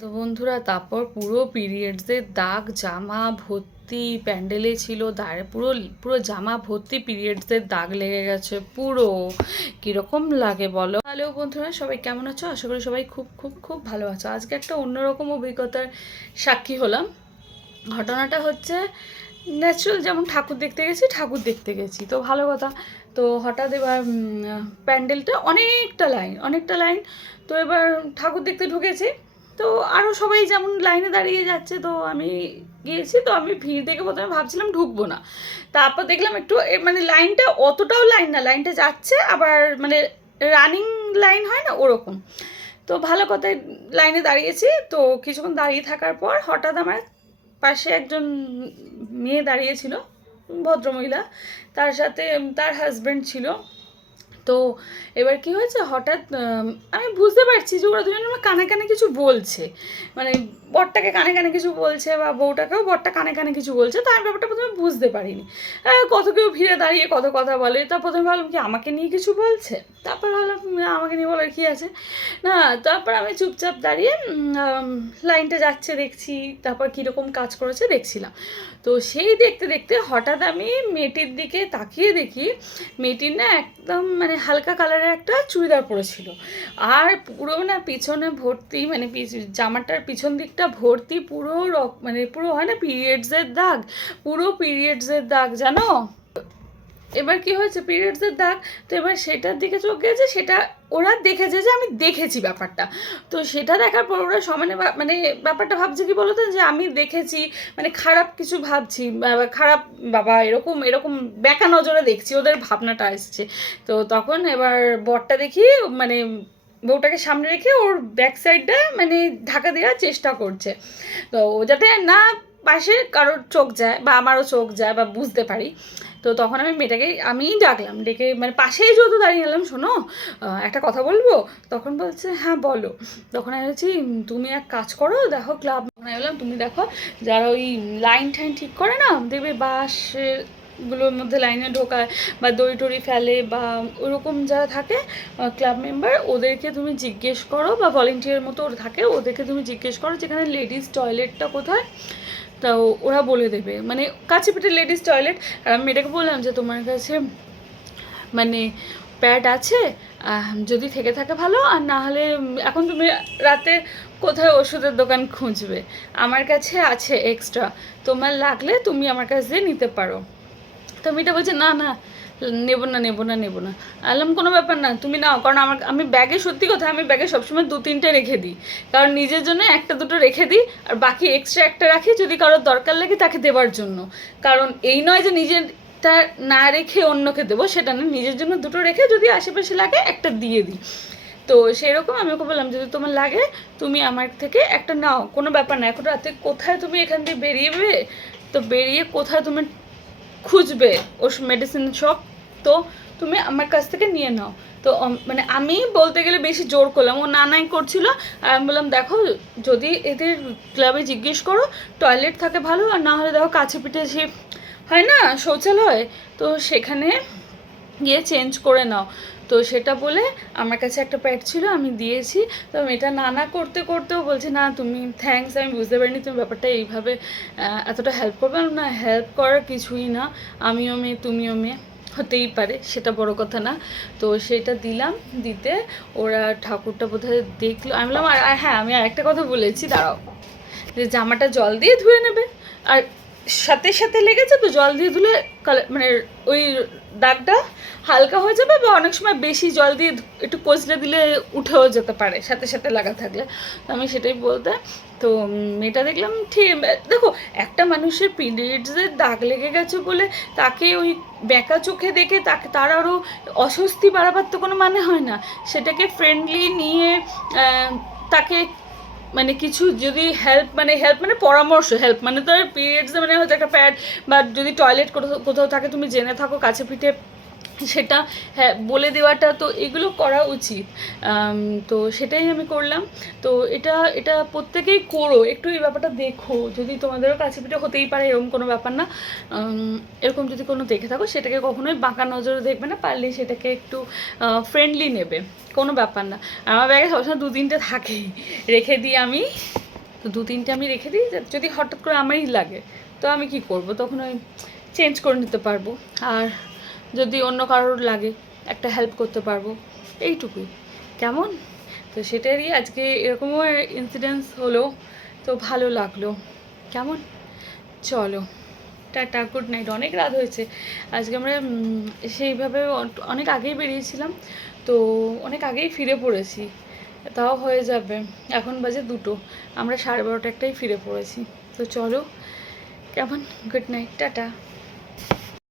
তো বন্ধুরা, তারপর পুরো পিরিয়ডসের দাগ, জামা ভর্তি প্যান্ডেলে ছিল, দাঁড়ে পুরো পুরো জামা ভর্তি পিরিয়ডসের দাগ লেগে গেছে, পুরো। কীরকম লাগে বলো? হ্যালো বন্ধুরা, সবাই কেমন আছো? আশা করি সবাই খুব খুব খুব ভালো আছো। আজকে একটা অন্যরকম অভিজ্ঞতার সাক্ষী হলাম। ঘটনাটা হচ্ছে ন্যাচুরাল যেমন ঠাকুর দেখতে গেছি, ঠাকুর দেখতে গেছি। তো ভালো কথা। তো হঠাৎ এবার প্যান্ডেলটা অনেকটা লাইন অনেকটা লাইন তো এবার ঠাকুর দেখতে ঢুকেছি। তো আরও সবাই যেমন লাইনে দাঁড়িয়ে যাচ্ছে, তো আমি গিয়েছি, তো আমি ভিড় দেখে প্রথমে ভাবছিলাম ঢুকবো না। তারপর দেখলাম একটু মানে লাইনটা অতটাও লাইন না, লাইনটা যাচ্ছে, আবার মানে রানিং লাইন হয় না, ওরকম। তো ভালো কথায় লাইনে দাঁড়িয়েছি, তো কিছুক্ষণ দাঁড়িয়ে থাকার পর হঠাৎ আমার পাশে একজন মেয়ে দাঁড়িয়েছিল ভদ্রমহিলা। তার সাথে, তার হাজব্যান্ড ছিল। তো এবার কি হয়েছে? হঠাৎ আমি বুঝতে পারছি যে ওরা দুজন আমার কানে কানে কিছু বলছে। মানে বরটাকে কানে কানে কিছু বলছে বা বউটাকেও বরটা কানে কানে কিছু বলছে তো আমি ব্যাপারটা প্রথমে বুঝতে পারিনি। কত কেউ ভিড়ে দাঁড়িয়ে কত কথা বলে, তা প্রথমে ভাবলাম কি আমাকে নিয়ে কিছু বলছে? তারপর ভাবলাম আমাকে নিয়ে বলার কি আছে? না, তারপর আমি চুপচাপ দাঁড়িয়ে লাইনটা যাচ্ছে, দেখছি, তারপর কীরকম কাজ করেছে দেখছিলাম। তো সেই দেখতে দেখতে হঠাৎ আমি মেয়েটির দিকে তাকিয়ে দেখি, মেয়েটির না একদম মানে হালকা কালারের একটা চুড়িদার পরেছিল। আর পুরো না পিছনে ভর্তি মানে জামাটার পিছন দিকটা ভর্তি পুরো মানে পুরো হয় না পিরিয়ডসের দাগ? পুরো পিরিয়ডসের দাগ, জানো? এবার কি হয়েছে? পিরিয়ডসের দাগ। তো এবার সেটার দিকে চোখ গেছে, সেটা ওরা দেখেছে যে আমি দেখেছি ব্যাপারটা। তো সেটা দেখার পর ওরা সমানে মানে ব্যাপারটা ভাবছে কি বলতো? যে আমি দেখেছি মানে খারাপ কিছু ভাবছি খারাপ বাবা, এরকম এরকম বেকা নজরে দেখছি, ওদের ভাবনাটা আসছে তো তখন এবার বরটা দেখি মানে বউটাকে সামনে রেখে ওর ব্যাক সাইডটা মানে ঢাকা দেওয়ার চেষ্টা করছে। তো ও যাতে না পাশে কারোর চোখ যায় বা আমারও চোখ যায় বা বুঝতে পারি। তো তখন আমি মেয়েটাকে, আমিই ডাকলাম, ডেকে মানে পাশেই যেহেতু দাঁড়িয়ে গেলাম শোনো একটা কথা বলব? তখন বলছে হ্যাঁ বলো। তখন আমি বলছি তুমি এক কাজ করো, দেখো ক্লাব আমি বললাম, তুমি দেখো, যারা ওই লাইন টাইন ঠিক করে না দেখবে বাসগুলোর মধ্যে লাইনে ঢোকায় বা দড়ি টড়ি ফেলে বা ওরকম যারা থাকে ক্লাব মেম্বার ওদেরকে তুমি জিজ্ঞেস করো বা ভলেন্টিয়ার মতো থাকে, ওদেরকে তুমি জিজ্ঞেস করো, যেখানে লেডিস টয়লেটটা কোথায়? তা ওরা বলে দেবে। মানে কাছে পিঠে লেডিস টয়লেট আর আমি এটাকে বললাম যে তোমার কাছে মানে প্যাড আছে যদি থেকে থাকে ভালো, আর না হলে, এখন তুমি রাতে কোথায় ওষুধের দোকান খুঁজবে? আমার কাছে আছে এক্সট্রা তোমার লাগলে তুমি আমার কাছ দিয়ে নিতে পারো। তো মিটা বলছে, না না নেব না নেব না নেব না। আলাম, কোনো ব্যাপার না, তুমি নাও, কারণ আমার, আমি ব্যাগে, সত্যি কথা, আমি ব্যাগে সবসময় দু, তিনটে রেখে দিই। কারণ নিজের জন্য একটা, দুটো রেখে দিই, আর বাকি এক্সট্রা একটা রাখি যদি কারোর দরকার লাগে তাকে দেওয়ার জন্য। কারণ এই নয় যে নিজেরটা না রেখে অন্যকে দেবো, সেটা না। নিজের জন্য দুটো রেখে যদি আশেপাশে লাগে, একটা দিয়ে দিই। তো সেরকম আমি ওকে বললাম, যদি তোমার লাগে, তুমি আমার থেকে একটা নাও। কোনো ব্যাপার না, এখন রাতে কোথায় তুমি এখান দিয়ে বেরিয়েবে তো বেরিয়ে কোথায় তুমি খুঁজবে ও মেডিসিন শপ তো তুমি আমার কাছ থেকে নিয়ে নাও। তো মানে আমি বলতে গেলে বেশি জোর করলাম। ও না নাই করছিল। আর আমি বললাম, দেখো, যদি এদের ক্লাবে জিজ্ঞেস করো টয়লেট থাকে ভালো, আর না হলে দেখো কাছে পিঠে সে হয় না? শৌচালয়? তো সেখানে গিয়ে চেঞ্জ করে নাও। তো সেটা বলে আমার কাছে একটা প্যাড ছিল, আমি দিয়েছি। তো এটা নানা করতে করতেও বলছে, না, তুমি থ্যাঙ্কস আমি বুঝতে পারিনি তুমি ব্যাপারটা এইভাবে এতটা হেল্প করবে। না হেল্প করার কিছুই না, আমিও মেয়ে, তুমিও মেয়ে, হতেই পারে, সেটা বড় কথা না। তো সেটা দিলাম, দিতে ওরা ঠাকুরটা বোধহয় দেখল। আমি বললাম, আর হ্যাঁ আমি আর একটা কথা বলেছি, দাঁড়াও, যে জামাটা জল দিয়ে ধুয়ে নেবে, আর সাথে সাথে লেগেছে তো জল দিয়ে ধুলে মানে ওই দাগটা হালকা হয়ে যাবে বা অনেক সময় বেশি জল দিয়ে একটু কচলে দিলে উঠেও যেতে পারে, সাথে সাথে লাগা থাকলে। আমি সেটাই বলতে, তো মেয়েটা দেখলাম ঠিক দেখো, একটা মানুষের পিরিয়ডসের দাগ লেগে গেছে বলে তাকে ওই বেঁকা চোখে দেখে তাকে তার আরও অস্বস্তি বাড়াবার তো কোনো মানে হয় না। সেটাকে ফ্রেন্ডলি নিয়ে তাকে মানে কিছু যদি হেল্প মানে হেল্প মানে পরামর্শ হেল্প মানে তো পিরিয়ডস মানে হয়তো একটা প্যাড বা যদি টয়লেট কোথাও কোথাও থাকে, তুমি জেনে থাকো, কাছে পিঠে সেটা হ্যাঁ বলে দেওয়াটা তো এগুলো করা উচিত। তো সেটাই আমি করলাম। তো এটা এটা প্রত্যেকেই করো। একটু এই ব্যাপারটা দেখো। যদি তোমাদেরও কাছে পিঠে হতেই পারে, এরকম কোনো ব্যাপার না। এরকম যদি কোনো দেখে থাকো, সেটাকে কখনোই বাঁকা নজরে দেখবে না। পারলে সেটাকে একটু ফ্রেন্ডলি নেবে। কোনো ব্যাপার না। আমার ব্যাগে সবসময় দু তিনটে থাকেই রেখে দিই আমি, তো দু তিনটে আমি রেখে দিই। যদি হঠাৎ করে আমারই লাগে, তো আমি কি করব? তখন ওই চেঞ্জ করে নিতে পারব। আর যদি অন্য কারোর লাগে একটা হেল্প করতে পারব। এইটুকুই। কেমন? তো সেটারই আজকে এরকমও ইনসিডেন্স হলো, তো ভালো লাগল। কেমন? চলো। টাটা গুড নাইট অনেক রাত হয়েছে। আজকে আমরা সেইভাবে অনেক আগেই বেরিয়েছিলাম, তো অনেক আগেই ফিরে পড়েছি। তাও হয়ে যাবে। এখন বাজে দুটো। আমরা সাড়ে বারোটা একটাই ফিরে পড়েছি। তো চলো। কেমন? Good night tata.